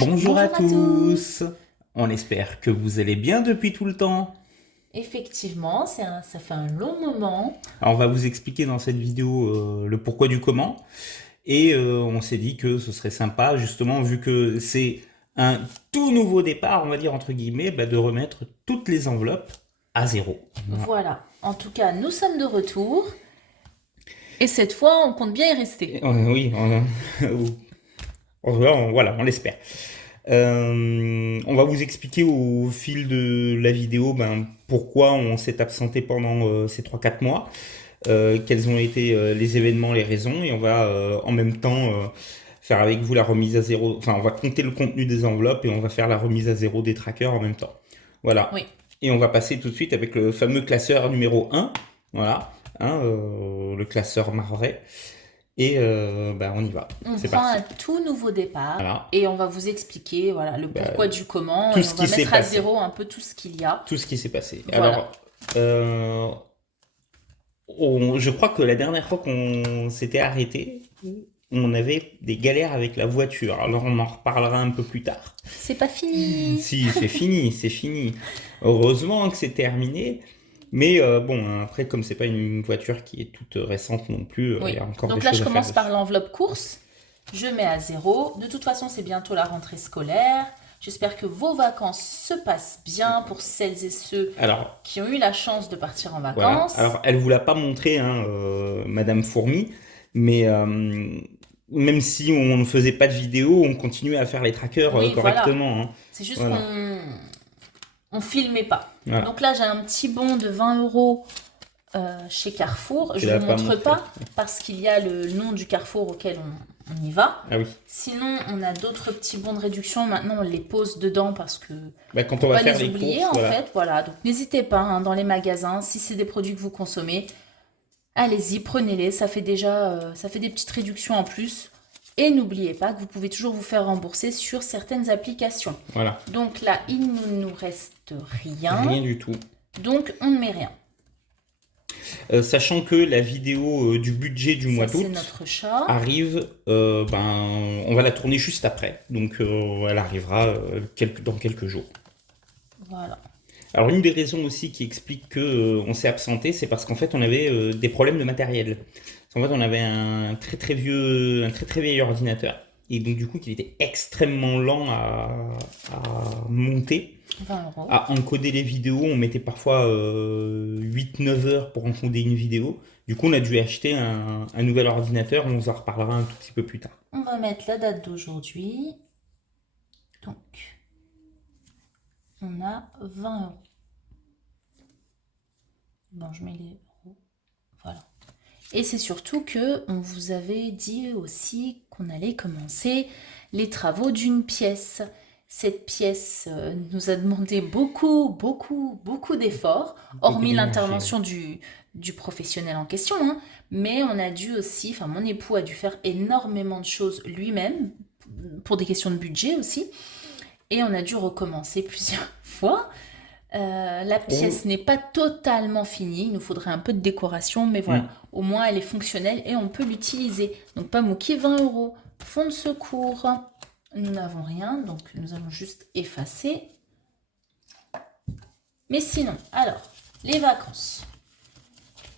Bonjour à tous. tous, on espère que vous allez bien depuis tout le temps. Effectivement, ça fait un long moment. Alors, on va vous expliquer dans cette vidéo le pourquoi du comment. Et on s'est dit que ce serait sympa, justement, vu que c'est un tout nouveau départ, on va dire entre guillemets, de remettre toutes les enveloppes à zéro. Voilà. Voilà. En tout cas, nous sommes de retour. Et cette fois, on compte bien y rester. Oui, voilà, on l'espère. On va vous expliquer au fil de la vidéo pourquoi on s'est absenté pendant ces 3 4 mois, quels ont été les événements, les raisons, et on va en même temps faire avec vous la remise à zéro, enfin on va compter le contenu des enveloppes et on va faire la remise à zéro des trackers en même temps. Voilà. Oui. Et on va passer tout de suite avec le fameux classeur numéro 1, voilà, hein, le classeur Marvret, et on y va, On c'est prend parti. un tout nouveau départ Voilà. et on va vous expliquer voilà, le pourquoi du comment. Tout Et ce on va qui s'est mettre à passé. zéro un peu tout ce qu'il y a. Tout ce qui s'est passé. Voilà. Alors, je crois que la dernière fois qu'on s'était arrêté, on avait des galères avec la voiture. Alors, on en reparlera un peu plus tard. C'est pas fini. Si, c'est fini, c'est fini. Heureusement que c'est terminé. Mais bon, après, comme c'est pas une voiture qui est toute récente non plus, il Oui. y a encore Donc des là, choses je à faire commence par dessus. l'enveloppe course. Je mets à zéro. De toute façon, c'est bientôt la rentrée scolaire. J'espère que vos vacances se passent bien pour celles et ceux Alors, qui ont eu la chance de partir en voilà. vacances. Alors, elle vous l'a pas montré, hein, Madame Fourmi, mais même si on ne faisait pas de vidéo, on continuait à faire les trackers Oui, voilà. correctement, hein. C'est juste Voilà. on filmait pas. Voilà. Donc là, j'ai un petit bon de 20 euros chez Carrefour. Tu Je l'as vous pas montre montré. pas parce qu'il y a le nom du Carrefour auquel on y va. Ah oui. Sinon, on a d'autres petits bons de réduction. Maintenant, on les pose dedans parce que Quand faut on va pas faire les les oublier courses, en voilà. fait. Voilà. Donc n'hésitez pas hein, dans les magasins, si c'est des produits que vous consommez, allez-y, prenez-les. Ça fait déjà, ça fait des petites réductions en plus. Et n'oubliez pas que vous pouvez toujours vous faire rembourser sur certaines applications. Voilà. Donc là, il ne nous reste rien. Rien du tout. Donc on ne met rien. Sachant que la vidéo du budget du mois Ça, c'est d'août notre chat. arrive, on va la tourner juste après. Donc elle arrivera dans quelques jours. Voilà. Alors une des raisons aussi qui explique que on s'est absenté, c'est parce qu'en fait on avait des problèmes de matériel. En fait on avait un très très vieil ordinateur et donc du coup il était extrêmement lent à monter, 20 euros. à encoder les vidéos. On mettait parfois 8-9 heures pour encoder une vidéo. Du coup on a dû acheter un nouvel ordinateur, on vous en reparlera un tout petit peu plus tard. On va mettre la date d'aujourd'hui. Donc, on a 20 euros. Bon, je mets les euros. Voilà. Et c'est surtout que on vous avait dit aussi qu'on allait commencer les travaux d'une pièce. Cette pièce nous a demandé beaucoup, beaucoup, beaucoup d'efforts, hormis d'énergie, l'intervention du professionnel en question. Hein. Mais on a dû aussi, enfin mon époux a dû faire énormément de choses lui-même, pour des questions de budget aussi. Et on a dû recommencer plusieurs fois. La pièce n'est pas totalement finie, il nous faudrait un peu de décoration, mais voilà, au moins elle est fonctionnelle et on peut l'utiliser. Donc Pamouki, 20 euros. Fonds de secours, nous n'avons rien, donc nous allons juste effacer. Mais sinon, alors, les vacances.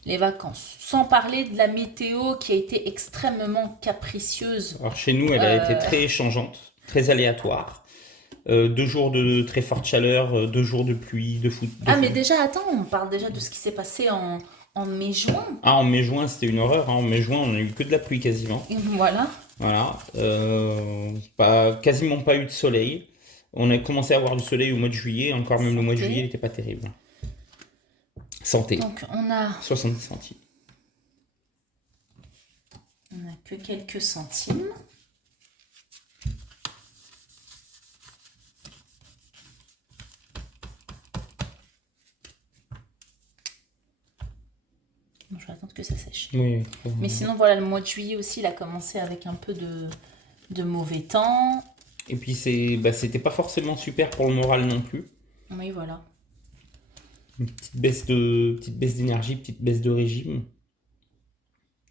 Les vacances, sans parler de la météo qui a été extrêmement capricieuse. Alors chez nous elle a été très changeante, très aléatoire. 2 jours de très forte chaleur, 2 jours de pluie, de foot. Mais déjà, attends, on parle déjà de ce qui s'est passé en mai-juin. Ah, en mai-juin, c'était une horreur, hein. En mai-juin, on a eu que de la pluie quasiment. Voilà. Voilà. Quasiment pas eu de soleil. On a commencé à avoir du soleil au mois de juillet. Encore même le mois de juillet, il n'était pas terrible. Santé. Donc, on a 70 centimes. que quelques centimes. Bon, je vais attendre que ça sèche. Oui. Mais sinon, voilà, le mois de juillet aussi, il a commencé avec un peu de mauvais temps. Et puis, c'était pas forcément super pour le moral non plus. Oui, voilà. Une petite baisse d'énergie, petite baisse de régime.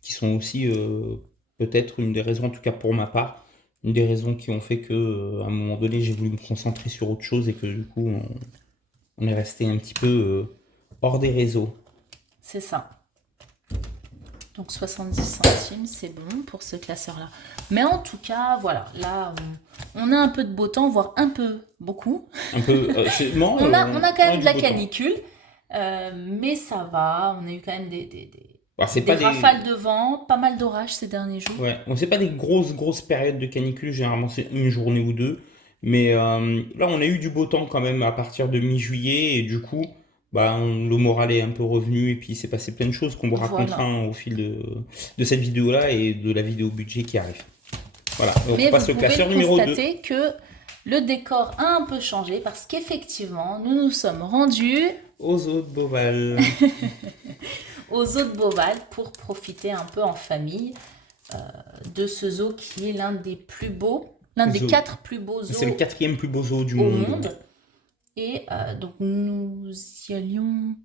Qui sont aussi peut-être une des raisons, en tout cas pour ma part, une des raisons qui ont fait que, à un moment donné, j'ai voulu me concentrer sur autre chose et que du coup, on est resté un petit peu hors des réseaux. C'est ça. Donc 70 centimes, c'est bon pour ce classeur-là. Mais en tout cas, voilà, là, on a un peu de beau temps, voire un peu, beaucoup. Un peu. Non, On a quand on a même de du la beau temps. canicule, mais ça va. On a eu quand même Alors, c'est des pas des. rafales de vent, pas mal d'orages ces derniers jours. Ouais, on sait pas des grosses périodes de canicule, généralement c'est une journée ou deux. Mais là, on a eu du beau temps quand même à partir de mi-juillet et du coup, bah, le moral est un peu revenu et puis il s'est passé plein de choses qu'on vous racontera Voilà. au fil de cette vidéo-là et de la vidéo budget qui arrive. Voilà, donc on Mais vous passe au pouvez classeur le numéro 2 constater que le décor a un peu changé parce qu'effectivement, nous nous sommes rendus aux eaux de Beauval. aux eaux de Beauval pour profiter un peu en famille de ce zoo qui est l'un des plus beaux, l'un des Zoo. 4 plus beaux C'est le zoos quatrième plus beau zoo du au monde. monde. Et donc nous y allions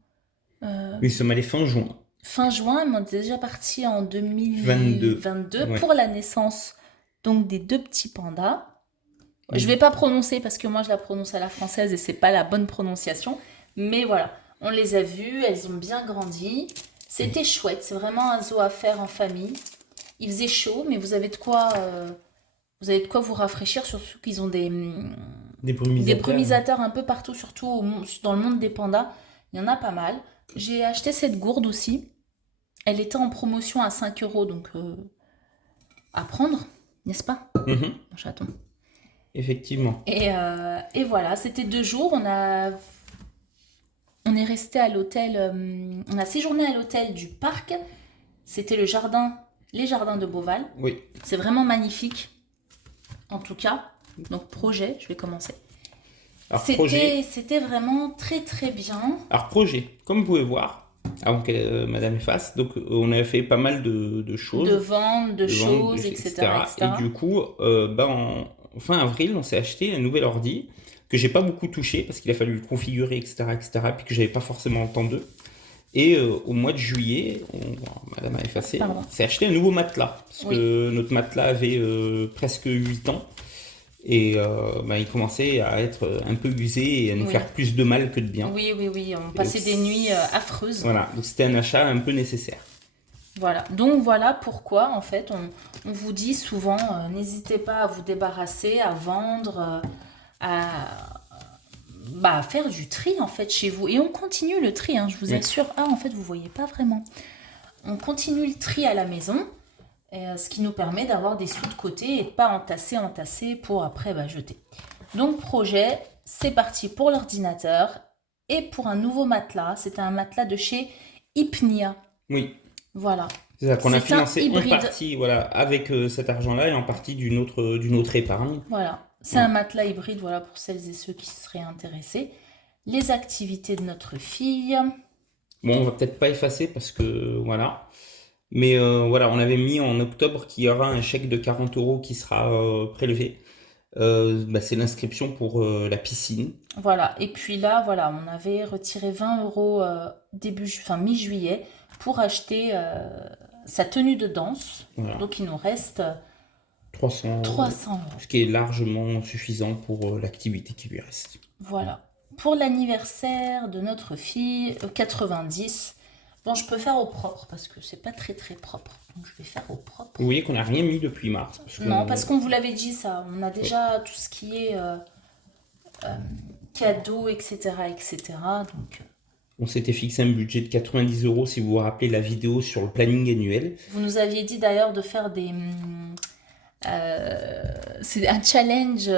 Nous sommes allés fin juin. fin juin, mais on est déjà parti en 22. 2022 Ouais. pour la naissance donc des 2 petits pandas. Oui. Je vais pas prononcer parce que moi je la prononce à la française et c'est pas la bonne prononciation. Mais voilà, on les a vues, elles ont bien grandi. C'était chouette, c'est vraiment un zoo à faire en famille. Il faisait chaud, mais vous avez de quoi vous rafraîchir, surtout qu'ils ont Des des brumisateurs. brumisateurs un peu partout, surtout dans le monde des pandas. Il y en a pas mal. J'ai acheté cette gourde aussi. Elle était en promotion à 5 euros, donc à prendre, n'est-ce pas, Mhm, mon chaton? effectivement. Et voilà, c'était 2 jours. On est resté à l'hôtel, on a séjourné à l'hôtel du parc. C'était les jardins de Beauval. Oui. C'est vraiment magnifique, en tout cas. Donc projet, je vais commencer. Alors, projet. C'était vraiment très très bien. Alors, projet, comme vous pouvez voir, avant que Madame efface, donc on a fait pas mal de choses. De ventes, de choses, etc. Et du coup, en fin avril, on s'est acheté un nouvel ordi que j'ai pas beaucoup touché parce qu'il a fallu le configurer, etc., puis que j'avais pas forcément le temps d'eux. Et au mois de juillet, Madame a effacé, Pardon. on s'est acheté un nouveau matelas parce Oui. que notre matelas avait presque 8 ans. Et il commençait à être un peu usé et à nous Oui. faire plus de mal que de bien. Oui, on passait des nuits affreuses. Voilà, donc c'était un achat un peu nécessaire. Voilà, donc voilà pourquoi en fait on vous dit souvent n'hésitez pas à vous débarrasser, à vendre, à faire du tri en fait chez vous. Et on continue le tri, hein, je vous Oui. assure. Ah, en fait, vous voyez pas vraiment. On continue le tri à la maison, ce qui nous permet d'avoir des sous de côté et de pas entasser pour après jeter. Donc projet, c'est parti pour l'ordinateur et pour un nouveau matelas. C'était un matelas de chez Hypnia. Oui, Voilà. c'est ça qu'on a C'est un financé en hybride. partie avec cet argent-là et en partie d'une autre épargne. Voilà. C'est un matelas hybride, voilà, pour celles et ceux qui seraient intéressés. Les activités de notre fille. Bon, on va peut-être pas effacer parce que voilà. Mais voilà, on avait mis en octobre qu'il y aura un chèque de 40 euros qui sera prélevé. C'est l'inscription pour la piscine. Voilà. Et puis là, voilà, on avait retiré 20 euros mi-juillet pour acheter sa tenue de danse. Voilà. Donc il nous reste 300 300 euros. Ce qui est largement suffisant pour l'activité qui lui reste. Voilà. Pour l'anniversaire de notre fille, 90. Bon, je peux faire au propre parce que c'est pas très très propre. Donc je vais faire au propre. Vous voyez qu'on n'a rien mis depuis mars. Non, parce qu'on vous l'avait dit ça. On a déjà tout ce qui est cadeaux, etc., etc. Donc, on s'était fixé un budget de 90 euros si vous vous rappelez la vidéo sur le planning annuel. vous nous aviez dit d'ailleurs de faire des... c'est un challenge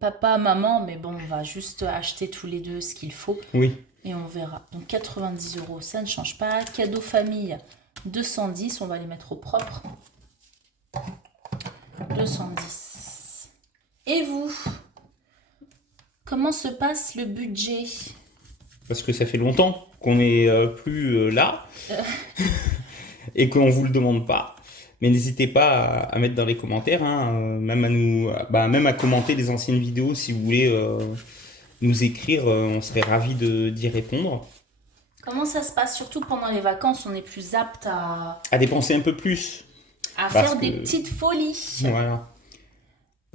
papa, maman, mais bon, on va juste acheter tous les deux ce qu'il faut Oui. et on verra. Donc 90 euros, ça ne change pas. Cadeau famille, 210, on va les mettre au propre. 210. Et vous, comment se passe le budget? Parce que ça fait longtemps qu'on n'est plus là et qu'on vous le demande pas. Mais n'hésitez pas à mettre dans les commentaires, hein, même à commenter les anciennes vidéos si vous voulez nous écrire, on serait ravis d'y répondre. Comment ça se passe? Surtout pendant les vacances, on est plus apte À dépenser un peu plus. à faire des petites folies. Voilà.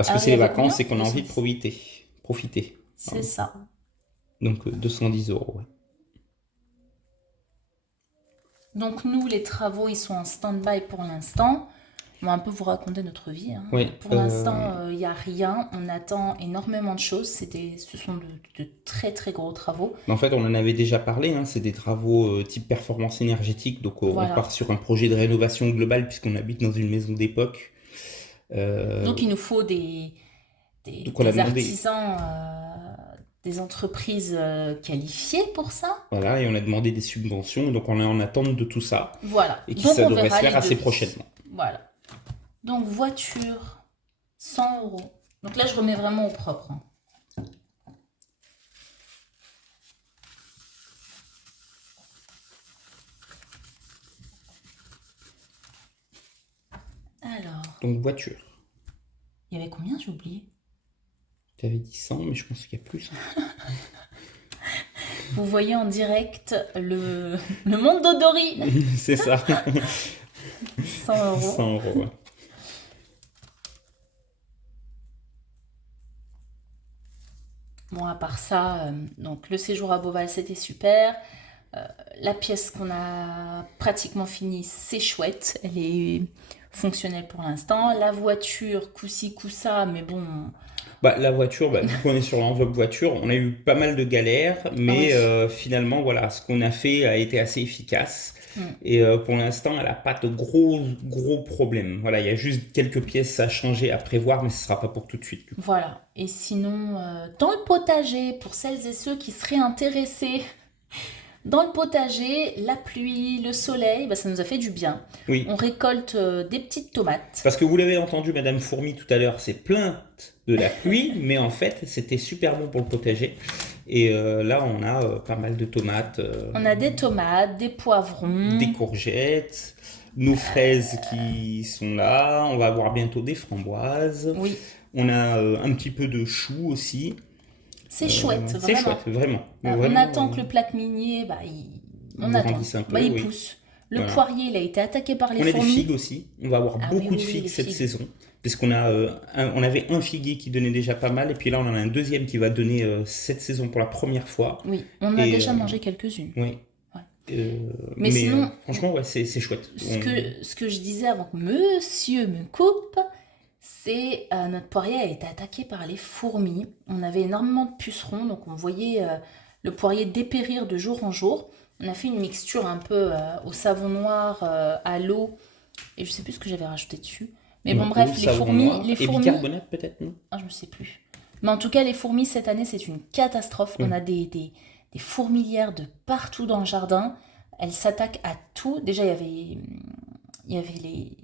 Parce que Alors, il c'est y les avait vacances combien? et qu'on a envie de 210. profiter. C'est Pardon. ça. Donc 210 €, ouais. Donc nous, les travaux, ils sont en stand-by pour l'instant. On va un peu vous raconter notre vie, hein. Ouais, Pour l'instant, il n'y a rien. On attend énormément de choses. Ce sont de très très gros travaux. mais en fait, on en avait déjà parlé, hein, c'est des travaux type performance énergétique, donc on Voilà. part sur un projet de rénovation globale puisqu'on habite dans une maison d'époque. Donc Euh, il nous faut donc on a des demandé, artisans, des entreprises qualifiées pour ça. voilà, et on a demandé des subventions, donc on est en attente de tout ça, Voilà. et qui Donc ça on devrait se verra faire les assez devis. prochainement. Voilà. Donc voiture, 100 euros. Donc là, je remets vraiment au propre, hein. Alors, Donc voiture, il y avait combien, j'ai oublié? tu avais dit 100, mais je pense qu'il y a plus, hein. Vous voyez en direct le monde d'Odori. C'est ça, 100 euros. 100 €, ouais. Bon, à part ça, donc le séjour à Beauval, c'était super. La pièce qu'on a pratiquement finie, c'est chouette. Elle est fonctionnelle pour l'instant. La voiture, coup-ci, coup-ça, mais bon, Bah, la voiture, bah, vu qu'on est sur l'enveloppe voiture, on a eu pas mal de galères, mais oui. finalement, voilà, ce qu'on a fait a été assez efficace. Mm. Et pour l'instant, elle n'a pas de gros problèmes. Voilà, il y a juste quelques pièces à changer, à prévoir, mais ce ne sera pas pour tout de suite. Voilà. Et sinon, dans le potager, pour celles et ceux qui seraient intéressés, dans le potager, la pluie, le soleil, bah, ça nous a fait du bien. Oui, On récolte des petites tomates. parce que vous l'avez entendu, Madame Fourmi, tout à l'heure, c'est plainte de la pluie, mais en fait, c'était super bon pour le potager. Et là, on a pas mal de tomates, On a des tomates, des poivrons. des courgettes, nos fraises qui sont là. On va avoir bientôt des framboises. Oui, On a un petit peu de choux aussi. c'est chouette, C'est vraiment. chouette, vraiment. On Vraiment, attend que le plaque minier, on il attend. grandisse un peu, Bah, il oui. pousse. Le Voilà. poirier, il a été attaqué par les On a des fourmis. figues aussi. On va avoir Ah oui, beaucoup de oui, oui, figues les cette figues. saison. Parce qu'on a, on avait un figuier qui donnait déjà pas mal. Et puis là, on en a un deuxième qui va donner cette saison pour la première fois. Oui, on en a Et déjà mangé quelques-unes. oui. Ouais. Euh, Mais mais sinon, franchement, ouais, c'est chouette. ce que je disais avant que monsieur me coupe, c'est notre poirier a été attaqué par les fourmis. On avait énormément de pucerons, donc on voyait le poirier dépérir de jour en jour. On a fait une mixture un peu au savon noir, à l'eau, et je sais plus ce que j'avais rajouté dessus. Mais bon, bref, les savon fourmis, noir les et fourmis, bicarbonate peut-être, non? ah, je ne sais plus. Mais en tout cas, les fourmis cette année, c'est une catastrophe. On Oui. a des fourmilières de partout dans le jardin. Elles s'attaquent à tout. Déjà, il y avait les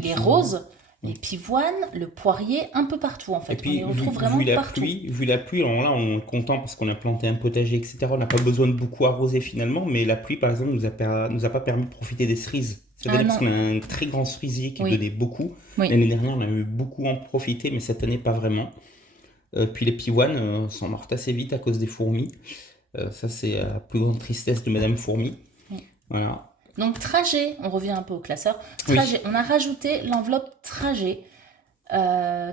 pivoines. roses, les Oui. pivoines, le poirier, un peu partout en Et fait. On puis, les retrouve vraiment partout. vu la pluie, alors là, on est content parce qu'on a planté un potager, etc. On n'a pas besoin de beaucoup arroser finalement, mais la pluie, par exemple, nous a pas permis de profiter des cerises. Ah C'est-à-dire parce non. qu'on a un très grand cerisier qui Oui. donnait beaucoup. Oui. L'année dernière, on a eu beaucoup en profiter, mais cette année, pas vraiment. Puis les pivoines sont mortes assez vite à cause des fourmis. Ça, c'est la plus grande tristesse de Madame Fourmi. Oui. Voilà. Donc trajet, on revient un peu au classeur. Oui. Trajet, on a rajouté l'enveloppe trajet.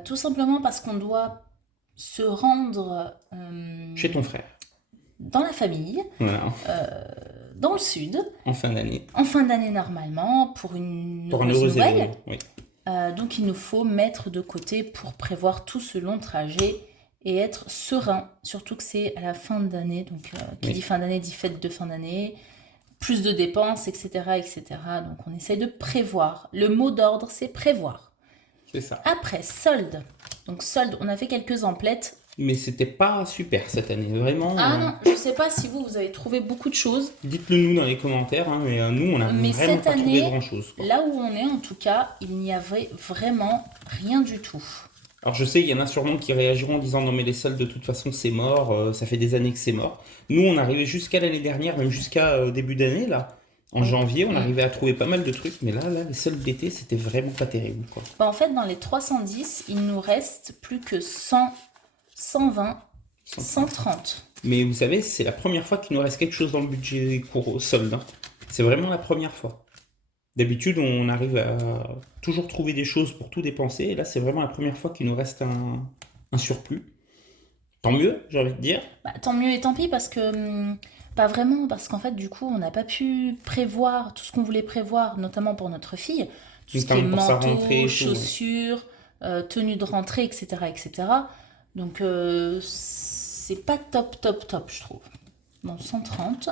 Tout simplement parce qu'on doit se rendre Chez ton frère. dans la famille, Voilà. dans le sud, En fin d'année. en fin d'année normalement, pour une Pour un heureuse heureux nouvelle. événement. Oui. Donc il nous faut mettre de côté pour prévoir tout ce long trajet et être serein. Surtout que c'est à la fin d'année, donc qui Oui. dit fin d'année dit fête de fin d'année, plus de dépenses, etc., etc. Donc on essaie de prévoir. Le mot d'ordre, c'est prévoir. C'est ça. Après, solde. Donc solde, on a fait quelques emplettes. Mais c'était pas super cette année, vraiment. Ah non, je sais pas si vous avez trouvé beaucoup de choses. Dites-le nous dans les commentaires, hein, mais nous, on a Mais vraiment cette pas trouvé année, grand-chose. là où on est en tout cas, il n'y avait vraiment rien du tout. Alors je sais, il y en a sûrement qui réagiront en disant non mais les soldes de toute façon c'est mort, ça fait des années que c'est mort. Nous on arrivait jusqu'à l'année dernière, même jusqu'à début d'année là, en janvier, on arrivait à trouver pas mal de trucs, mais là les soldes d'été c'était vraiment pas terrible quoi. Bah, en fait, dans les 310, il nous reste plus que 100, 120, 130. Mais vous savez, c'est la première fois qu'il nous reste quelque chose dans le budget court solde. Hein. C'est vraiment la première fois. D'habitude, on arrive à toujours trouver des choses pour tout dépenser. Et là, c'est vraiment la première fois qu'il nous reste un surplus. Tant mieux, j'ai envie de dire. Bah, tant mieux et tant pis parce que pas vraiment, parce qu'en fait, du coup, on n'a pas pu prévoir tout ce qu'on voulait prévoir, notamment pour notre fille, tout ce qui est Notamment pour sa rentrée manteau, et tout. chaussures, tenue de rentrée, etc., etc. Donc, c'est pas top, top, top, je trouve. Bon, 130.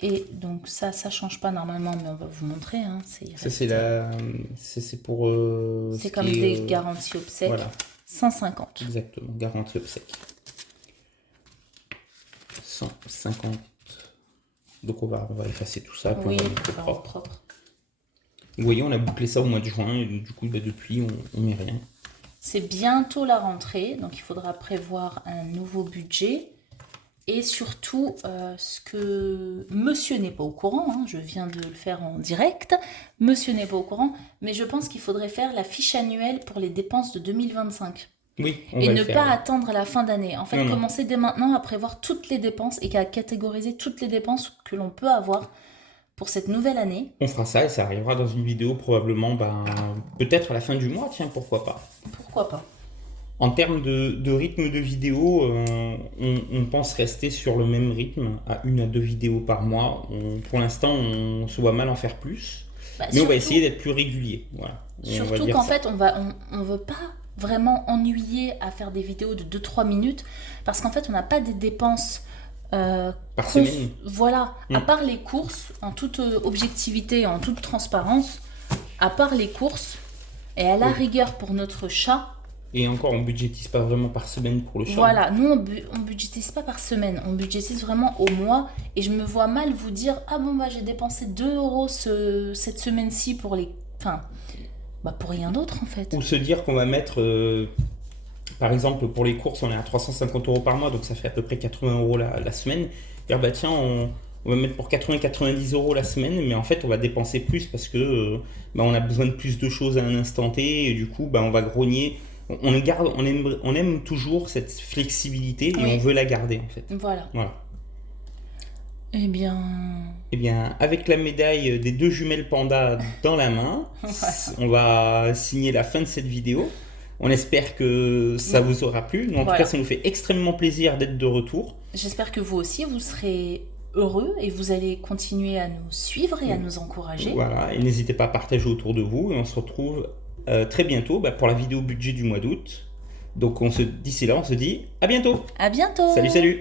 Et donc, ça change pas normalement, mais on va vous montrer. Hein, il Ça, c'est reste, c'est pour c'est ce comme qui est. des garanties obsèques. Voilà, 150. exactement. Garantie obsèque. 150. Donc, on va effacer tout ça, puis Oui, on va mettre pour au faire au propre. propre. Vous voyez, on a bouclé ça au mois de juin, et du coup, bah, depuis, on met rien. C'est bientôt la rentrée, donc il faudra prévoir un nouveau budget. Et surtout, ce que monsieur n'est pas au courant, hein, je viens de le faire en direct, monsieur n'est pas au courant, mais je pense qu'il faudrait faire la fiche annuelle pour les dépenses de 2025. Oui, on Et va ne le faire. pas attendre la fin d'année. En fait, Non, non. commencer dès maintenant à prévoir toutes les dépenses et à catégoriser toutes les dépenses que l'on peut avoir pour cette nouvelle année. On fera ça et ça arrivera dans une vidéo probablement, peut-être à la fin du mois, tiens, pourquoi pas. Pourquoi pas? En termes de rythme de vidéo, on pense rester sur le même rythme, à 1 à 2 vidéos par mois. Pour l'instant, on se voit mal en faire plus, Bah, mais on va surtout, essayer d'être plus régulier. Voilà. Et on va surtout dire qu'en ça. fait, on veut pas vraiment ennuyer à faire des vidéos de 2-3 minutes parce qu'en fait, on n'a pas des dépenses Par semaine. Voilà, à Mm. part les courses, en toute objectivité, en toute transparence, à part les courses, et à la Oui. rigueur pour notre chat, Et encore, on budgétise pas vraiment par semaine pour le chat. voilà, nous on budgétise pas par semaine, on budgétise vraiment au mois, et je me vois mal vous dire, ah bon bah j'ai dépensé 2 euros cette semaine-ci pour les... Enfin, bah pour rien d'autre en fait. Ou se dire qu'on va mettre, par exemple, pour les courses, on est à 350 euros par mois, donc ça fait à peu près 80 euros la semaine. Dire, bah tiens, on va mettre pour 80-90 euros la semaine, mais en fait, on va dépenser plus parce que on a besoin de plus de choses à un instant T, et du coup, on va grogner. On aime toujours cette flexibilité et Oui. on veut la garder, en fait. Voilà. Voilà. Eh bien... Eh bien, avec la médaille des 2 jumelles pandas dans la main, on va signer la fin de cette vidéo. On espère que ça vous aura plu. En tout Voilà. cas, ça nous fait extrêmement plaisir d'être de retour. J'espère que vous aussi, vous serez heureux et vous allez continuer à nous suivre et à nous encourager. Voilà, et n'hésitez pas à partager autour de vous. Et on se retrouve très bientôt pour la vidéo budget du mois d'août. Donc d'ici là, on se dit à bientôt. À bientôt! Salut, salut!